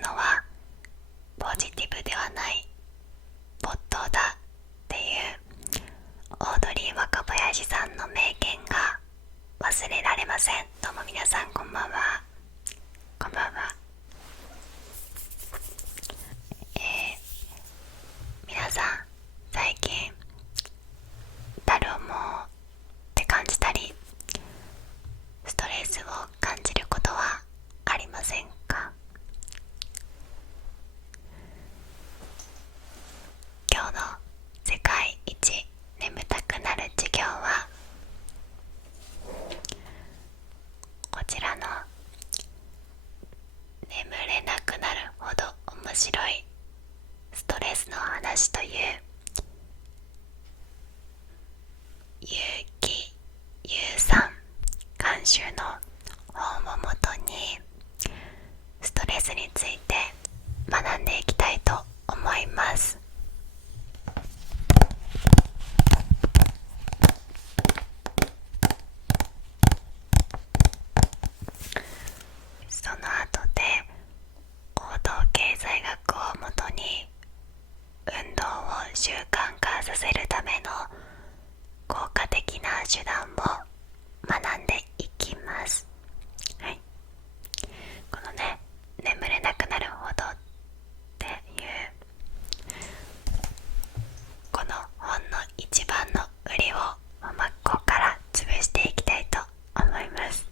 のはポジティブではない没頭だっていうオードリー若林さんの名言が忘れられません。どうも皆さんこんばんは。こんばんは。皆さん最近だるをもって感じたりストレスを感じることはありませんか？今日の世界一眠たくなる授業はこちらの眠れなくなるほど面白いストレスの話という結城優さん監修の本をもとにストレスについて学んでいきたいと思います。その後で行動経済学をもとに運動を習慣化させるための効果的な手段を学んでいきます。はい、このね、眠れなくなるほどっていうこの本の一番の売りを真っ向から潰していきたいと思います。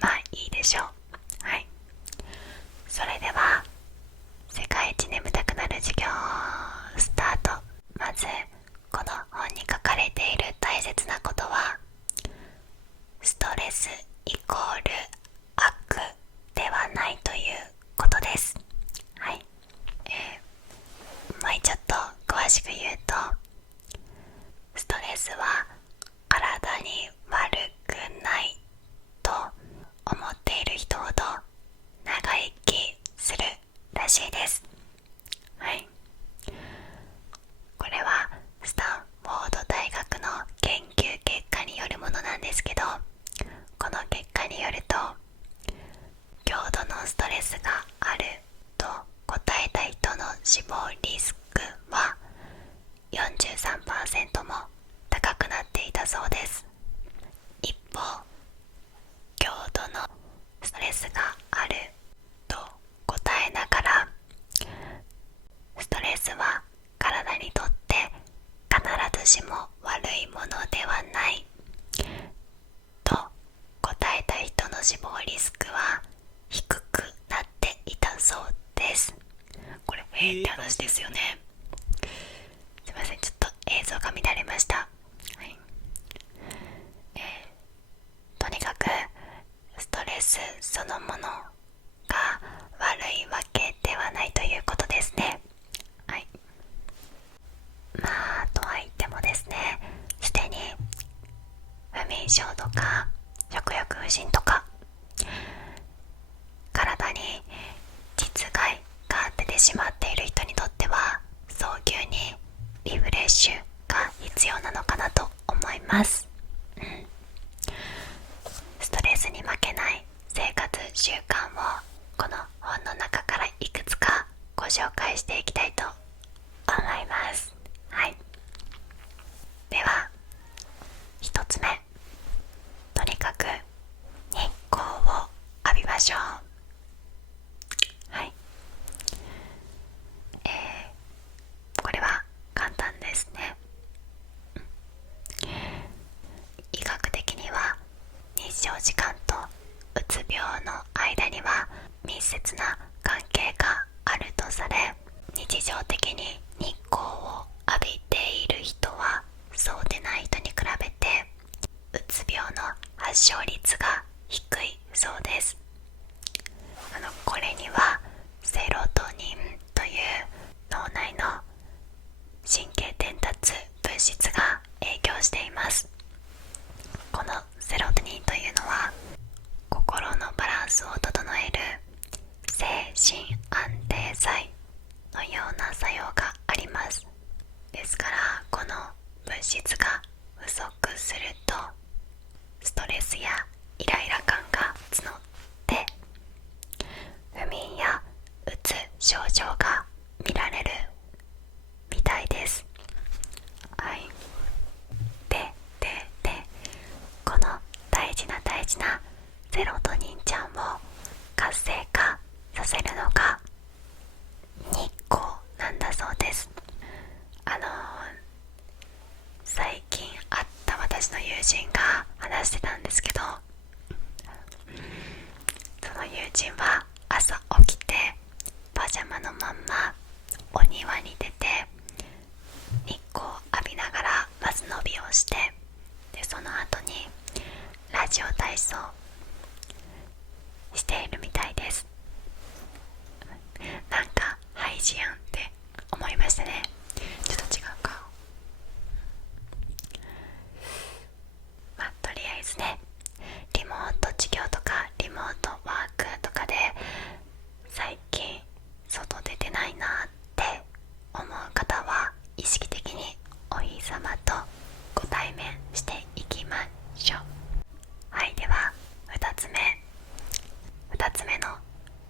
まあいいでしょう。はい、それでは世界一眠たくなる授業スタート。まずこの本に書かれている大切なことは、ストレスイコール悪ではないということです。はい、もうちょっと詳しく言うと、ストレスは体に悪くないと思っている人ほど長生きするらしいです。はい、これはスタンフォード大学の研究結果によるものなんですけど、この結果によると強度のストレスがあると答えた人の死亡リスクは 43% も高くなっていたそうです。一方、強度のストレスがあると答えながら、ストレスは体にとって必ずしも悪いものではないと答えた人の死亡リスクは低くなっていたそうです。これって話ですよね。すいません、ちょっと映像が乱れました。はい、とにかくストレスそのものが悪いわけではないということですね。はい、まあとは言ってもですね、すでに不眠症とか食欲不振とか体に実害が出てしまっている人にとっては早急にリフレッシュが必要なのかなと思います。ストレスに負けない生活習慣をこの本の中からいくつかご紹介していきたいと思います。はい、では一つ目、とにかく日光を浴びましょう。はい、これは簡単ですね。医学的には日照時間とうつ病の間には密接な関係があるとされ、日常的に日光を浴びている人はそうでない人に比べてうつ病の発症率が低いそうです。これにはセロトニンという脳内の神経伝達物質が影響しています。このセロトニンというのは心のバランスを整える精神安定剤のような作用があります。ですからこの物質が不足するとストレスやイライラ感が募ってセロトニンちゃんを活性化させるのが日光なんだそうです。最近会った私の友人が話してたんですけど、その友人は朝起きてパジャマのまんまお庭に出て日光を浴びながらバス伸びをして、でその後にラジオ体操しているみたいです。なんかハイジやんって思いましたね。ちょっと違うか。とりあえずね、リモート授業とかリモートワークとかで最近外出てないなって思う方は意識的にお日様とご対面していきましょう。はい、では2つ目の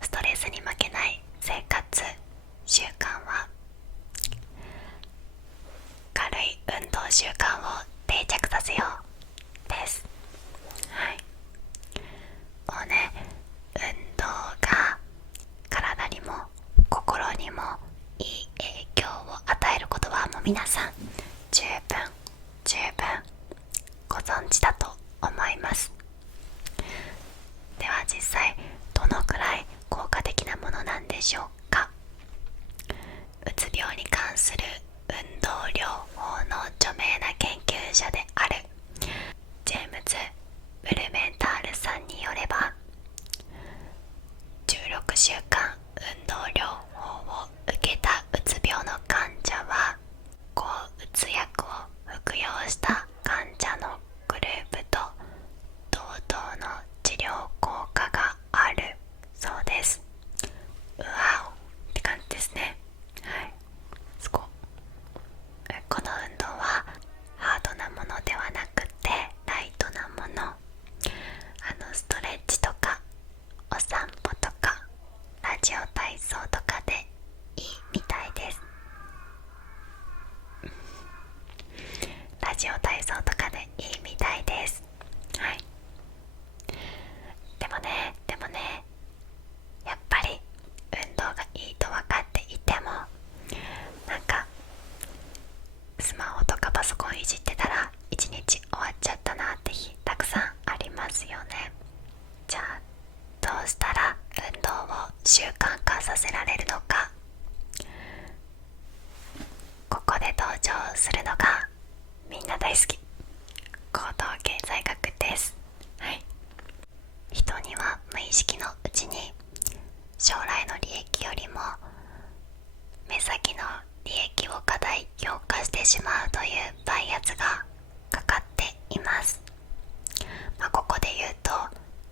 ストレスに負けない生活習慣は、軽い運動習慣を定着させようです。はい、もうね、運動が体にも心にもいい影響を与えることはもう皆さん十分ご存知だと思います。では実際どのくらい効果的なものなんでしょうか。うつ病に関する運動療法の著名な研究者であるジェームズ・ブルメンタールさんによれば、16週間運動療法を受けたうつ病の患者は抗うつ薬を服用した患者のグループと同等の治療効果があるそうです。うわおって感じですね。はい、すごい。この運動はハードなものではなくてライトなもの。ストレッチとかお散歩とかラジオ体操とかでいいみたいです。ラジオ体操とかでいいみたいです。はい。でもね、やっぱり運動がいいと分かっていても、なんかスマホとかパソコンいじってたら一日終わっちゃったなって日たくさんありますよね。じゃあどうしたら運動を習慣化させられるのか。ここで登場するのがみんな大好き行動経済学です。はい、人には無意識のうちに将来の利益よりも目先の利益を過大評価してしまうというバイアスがかかっています。ここで言うと、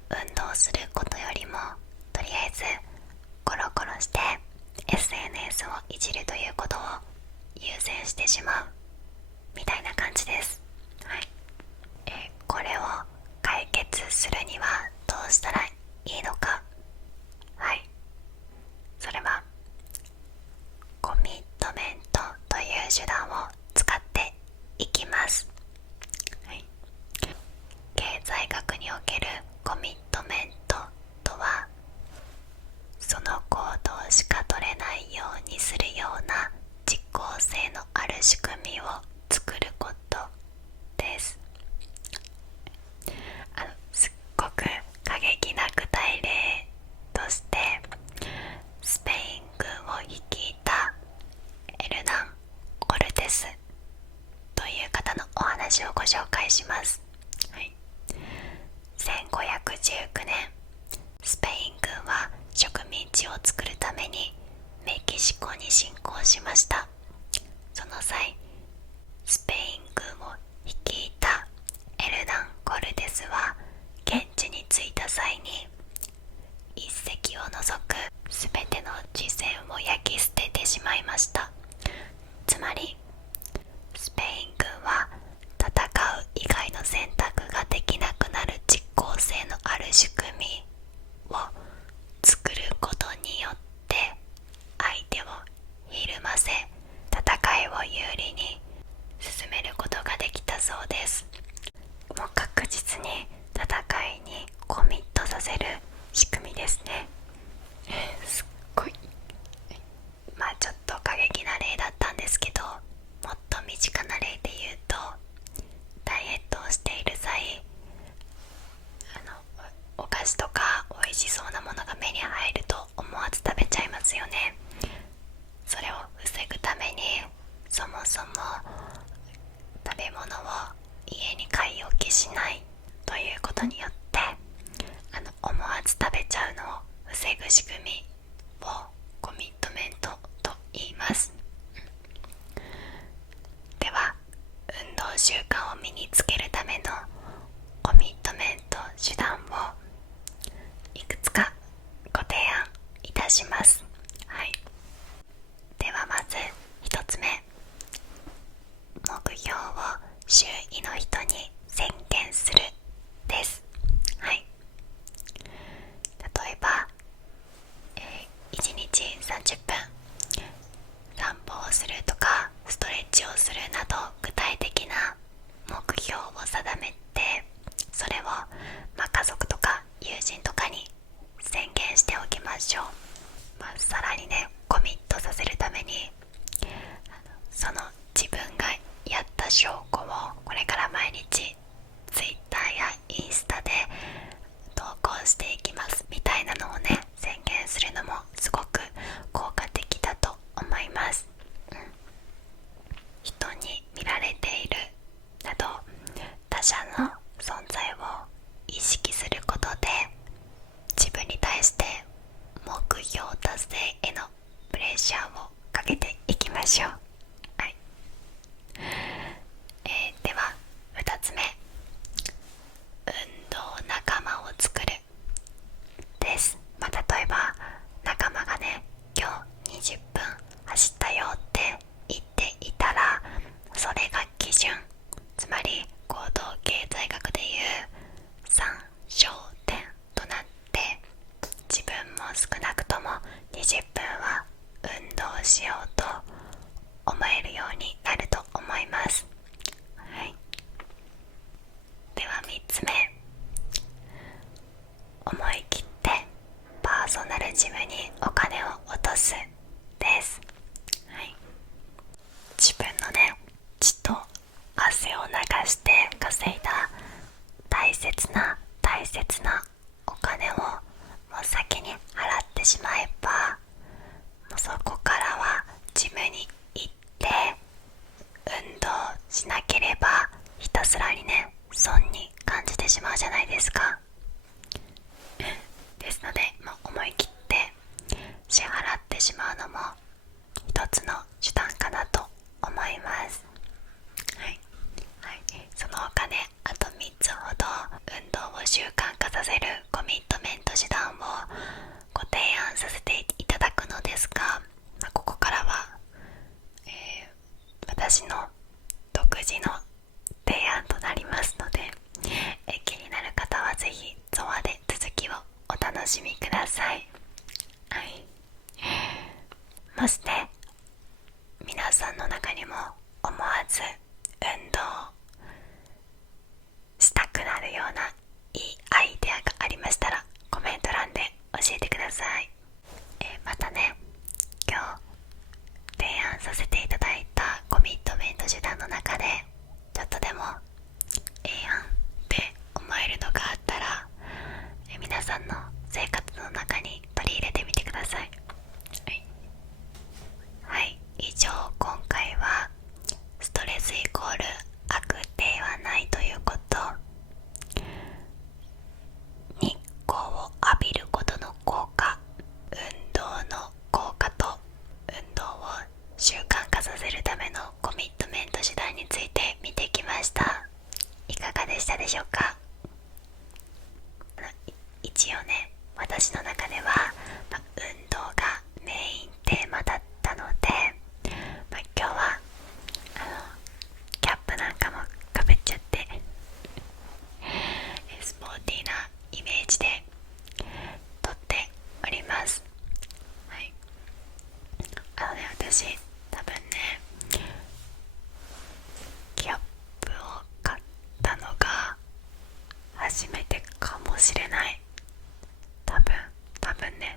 運動することよりもとりあえずコロコロして SNS をいじるということを優先してしまうみたいな感じです。はい、これを解決するにはどうしたらいいのか。はい、それはコミットメントという手段を使っていきます。はい、経済学におけるコミットメントとは、その行動しか取れないようにするような実効性のある仕組みを作ることです。すっごく過激な具体例として、スペイン軍を率いたエルナン・コルテスという方のお話をご紹介します。はい、1519年、スペイン軍は植民地を作るためにメキシコに侵攻しました。その際、スペイン軍を率いたエルナン・コルテスは現地に着いた際に一隻を除くすべての地戦を焼き捨ててしまいました。つまりスペイン軍は戦う以外の選択ができなくなる実効性のある仕組みを作ることによって相手をひるませ、戦いを有利に進めることができたそうです。もう確実に戦いにコミットさ防ぐ仕組みをコミットメントと言います。では、運動習慣を身につけるためのコミットメント手段をいくつかご提案いたします。はい。ではまず1つ目、目標を周囲の人に宣言するです。はい。例えば、1日30分散歩をするとかストレッチをするなど具体的な目標を定めて、それを、家族とか友人とかに宣言しておきましょう。さらにね、コミットさせるためにその自分がやった証拠をこれから毎日 Twitter やインスタで投稿していきますみたいなのをね、宣言するのもすごく効果的だと思います。人に見られているなど他者の存在を意識することで自分に対して目標達成へのプレッシャーをかけていきましょう。はい。では2つ目、運動仲間を作るです。例えば仲間がね、今日20分走ったよって言っていたら、それが基準、つまり行動経済学でいう3焦点となって、自分も少なくとも20分は運動しようと思えるようになると思います。はい。では3つ目、思い切ってパーソナルジムにお金を落とすです。はい。自分のね、血と汗を流して稼いだ大切なお金をもう先に払ってしまえば、もうそこからはジムに行って運動しなければひたすらにね、損に感じてしまうじゃないですか。ですので、思い切って支払ってしまうのも一つの手段かなと思います。はい、はい、その他ね、あと3つほど運動を習慣化させるコミットメント手段をご提案させていただくのですが、ここからは、私の独自の提案となりますので、気になる方はぜひゾワで続きをお楽しみください。はい。もしね、皆さんの中にも思わず運動したくなるようないいアイデアがありましたら、コメント欄で教えてください。またね、今日提案させていただいたコミットメント手段の中でちょっとでもええやんって思えるのがあったら、皆さんの生活の中に取り入れてみてください。はい、はい、以上、今回はストレスイコール悪ではないということ、日光を浴びることの効果、運動の効果と運動を習慣化させるためのコミットメント手段について見てきました。いかがでしたでしょうか。一応ね、私の中では、運動がメインテーマだったので、今日はキャップなんかもかぶっちゃってスポーティーなイメージで撮っております。はい。私多分ね、キャップを買ったのが初めてかもしれない。多分ね、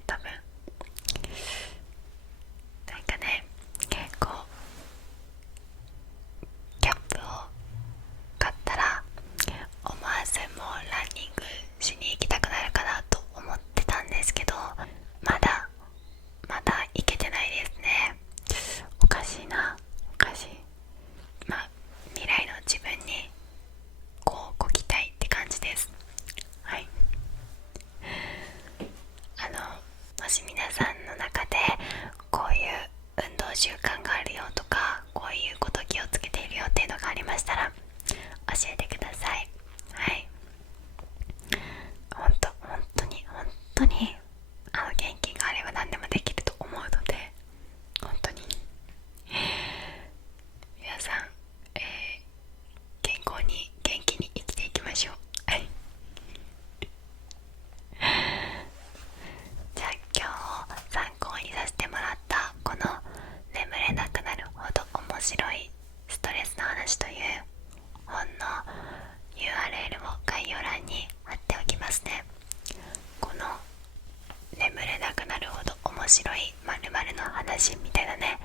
白い〇〇の話みたいなね、